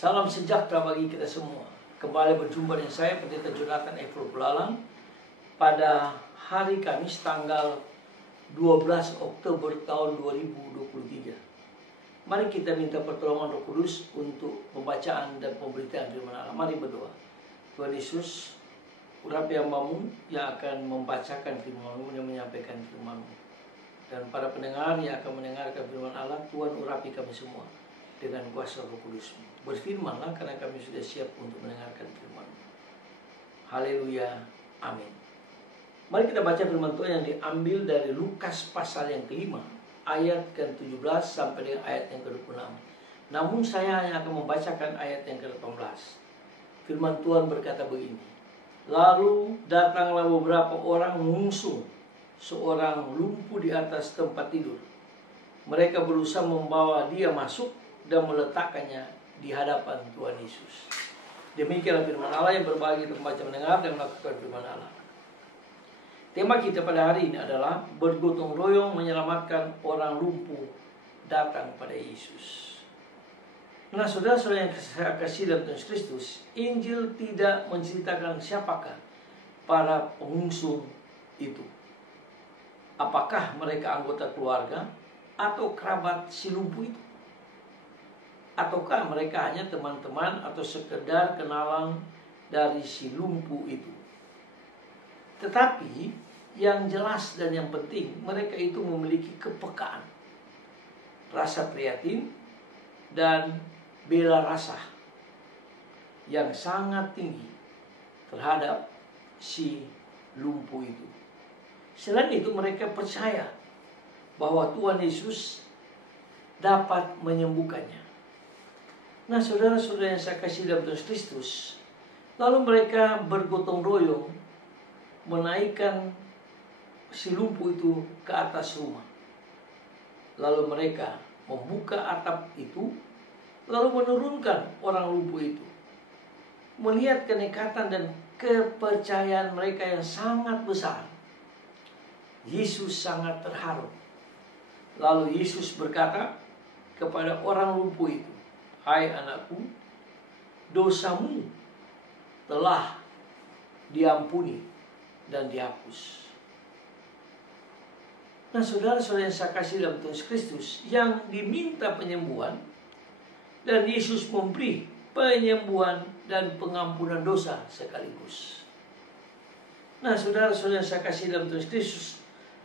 Salam sejahtera bagi kita semua. Kembali berjumpa dengan saya, Pendeta Jonathan Efro Belalang, pada hari Kamis tanggal 12 Oktober tahun 2023. Mari kita minta pertolongan Roh Kudus untuk pembacaan dan pemberitaan firman Allah. Mari berdoa. Tuhan Yesus, urapi hamba-Mu yang akan membacakan firman-Mu dan menyampaikan firman-Mu. Dan para pendengar yang akan mendengarkan firman Allah, Tuhan urapi kami semua dengan kuasa Roh Kudus-Mu. Berfirmanlah karena kami sudah siap untuk mendengarkan firman-Mu. Haleluya. Amin. Mari kita baca firman Tuhan yang diambil dari Lukas pasal yang kelima, ayat ke-17 sampai dengan ayat yang ke-26. Namun saya hanya akan membacakan ayat yang ke-18. Firman Tuhan berkata begini. Lalu datanglah beberapa orang mengusung seorang lumpuh di atas tempat tidur. Mereka berusaha membawa dia masuk dan meletakkannya di hadapan Tuhan Yesus. Demikianlah firman Allah yang berbagi untuk membaca, mendengar dan melakukan firman Allah. Tema kita pada hari ini adalah bergotong royong menyelamatkan orang lumpuh datang pada Yesus. Nah, saudara-saudara yang saya kasih dalam Tuhan Kristus, Injil tidak menceritakan siapakah para pengusung itu. Apakah mereka anggota keluarga atau kerabat si lumpuh itu? Ataukah mereka hanya teman-teman atau sekedar kenalan dari si lumpuh itu? Tetapi yang jelas dan yang penting, mereka itu memiliki kepekaan, rasa prihatin, dan bela rasa yang sangat tinggi terhadap si lumpuh itu. Selain itu, mereka percaya bahwa Tuhan Yesus dapat menyembuhkannya. Nah, saudara-saudara yang saya kasih dalam Tuhan Kristus, lalu mereka bergotong royong menaikkan si lumpuh itu ke atas rumah. Lalu mereka membuka atap itu, lalu menurunkan orang lumpuh itu. Melihat kenekatan dan kepercayaan mereka yang sangat besar, Yesus sangat terharu. Lalu Yesus berkata kepada orang lumpuh itu, "Hai anakku, dosamu telah diampuni dan dihapus." Nah, saudara-saudara yang saya kasih dalam Tuhan Kristus, yang diminta penyembuhan, dan Yesus memberi penyembuhan dan pengampunan dosa sekaligus. Nah, saudara-saudara yang saya kasih dalam Tuhan Kristus,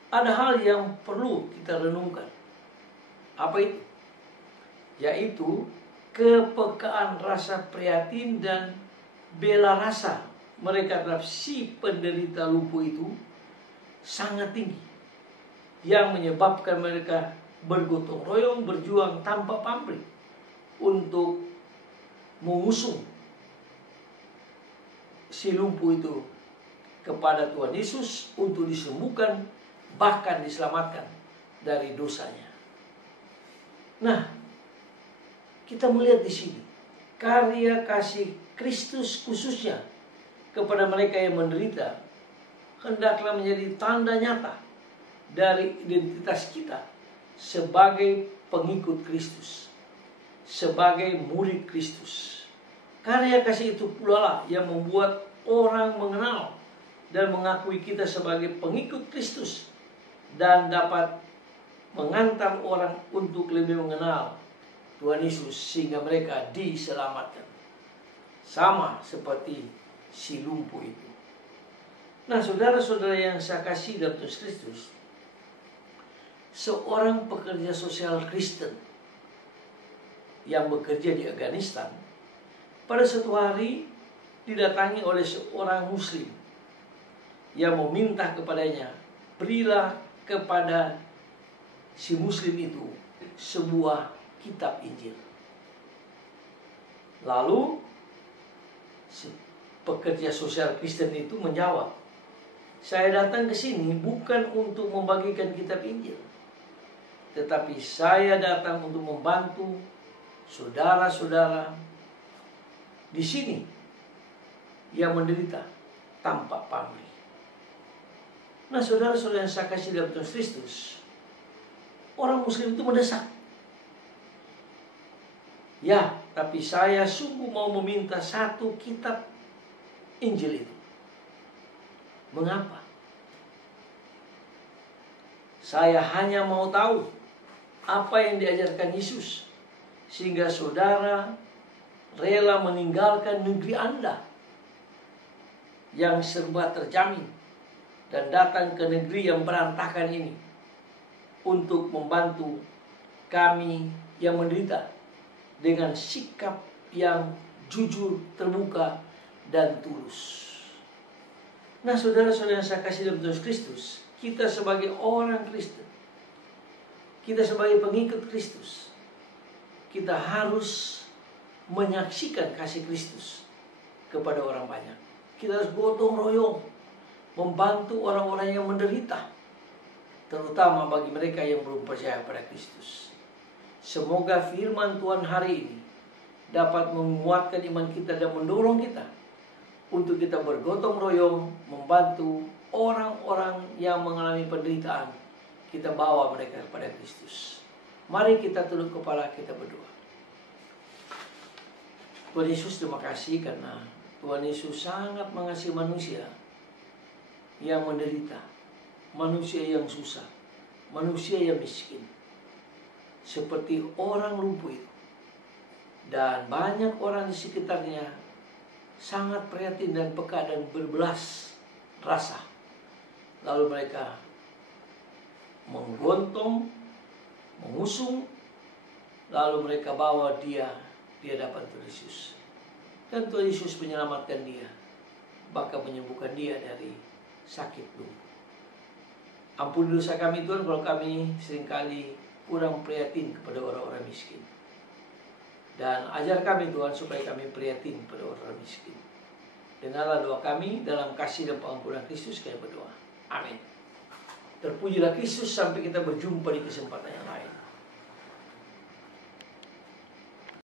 ada hal yang perlu kita renungkan. Apa itu? Yaitu kepekaan rasa prihatin dan bela rasa mereka terhadap si penderita lumpuh itu sangat tinggi, yang menyebabkan mereka bergotong royong berjuang tanpa pamrih untuk mengusung si lumpuh itu kepada Tuhan Yesus untuk disembuhkan, bahkan diselamatkan dari dosanya. Nah, kita melihat di sini karya kasih Kristus khususnya kepada mereka yang menderita hendaklah menjadi tanda nyata dari identitas kita sebagai pengikut Kristus, sebagai murid Kristus. Karya kasih itu pula lah yang membuat orang mengenal dan mengakui kita sebagai pengikut Kristus dan dapat mengantar orang untuk lebih mengenal Tuhan Yesus sehingga mereka diselamatkan. Sama seperti si lumpuh itu. Nah, saudara-saudara yang saya kasih dalam Tuhan Kristus, seorang pekerja sosial Kristen yang bekerja di Afghanistan pada suatu hari didatangi oleh seorang Muslim yang meminta kepadanya, berilah kepada si Muslim itu sebuah kitab Injil. Lalu si pekerja sosial Kristen itu menjawab, "Saya datang ke sini bukan untuk membagikan kitab Injil, tetapi saya datang untuk membantu saudara-saudara di sini yang menderita tanpa pamrih." Nah, saudara-saudara yang saya kasih dalam Tuhan Kristus, orang Muslim itu mendesak Ya, tapi saya sungguh mau meminta satu kitab Injil itu. Mengapa? Saya hanya mau tahu apa yang diajarkan Yesus, sehingga saudara rela meninggalkan negeri Anda yang serba terjamin dan datang ke negeri yang berantakan ini untuk membantu kami yang menderita dengan sikap yang jujur, terbuka, dan tulus. Nah, saudara-saudara yang saya kasih dalam Yesus Kristus, kita sebagai orang Kristen, kita sebagai pengikut Kristus, kita harus menyaksikan kasih Kristus kepada orang banyak. Kita harus gotong royong membantu orang-orang yang menderita, terutama bagi mereka yang belum percaya pada Kristus. Semoga firman Tuhan hari ini dapat menguatkan iman kita dan mendorong kita untuk kita bergotong royong membantu orang-orang yang mengalami penderitaan. Kita bawa mereka kepada Kristus. Mari kita tunduk kepala, kita berdoa. Tuhan Yesus, terima kasih karena Tuhan Yesus sangat mengasihi manusia yang menderita, manusia yang susah, manusia yang miskin, seperti orang lumpuh itu. Dan banyak orang di sekitarnya sangat prihatin dan peka dan berbelas rasa. Lalu mereka menggontong, mengusung, lalu mereka bawa dia di hadapan Tuhan Yesus. Dan Tuhan Yesus menyelamatkan dia, bahkan menyembuhkan dia dari sakit lumpuh. Ampuni dosa kami Tuhan kalau kami seringkali kurang prihatin kepada orang-orang miskin. Dan ajar kami Tuhan supaya kami prihatin kepada orang miskin. Dengarlah doa kami dalam kasih dan pengampunan Kristus, kami berdoa. Amin. Terpujilah Kristus, sampai kita berjumpa di kesempatan yang lain.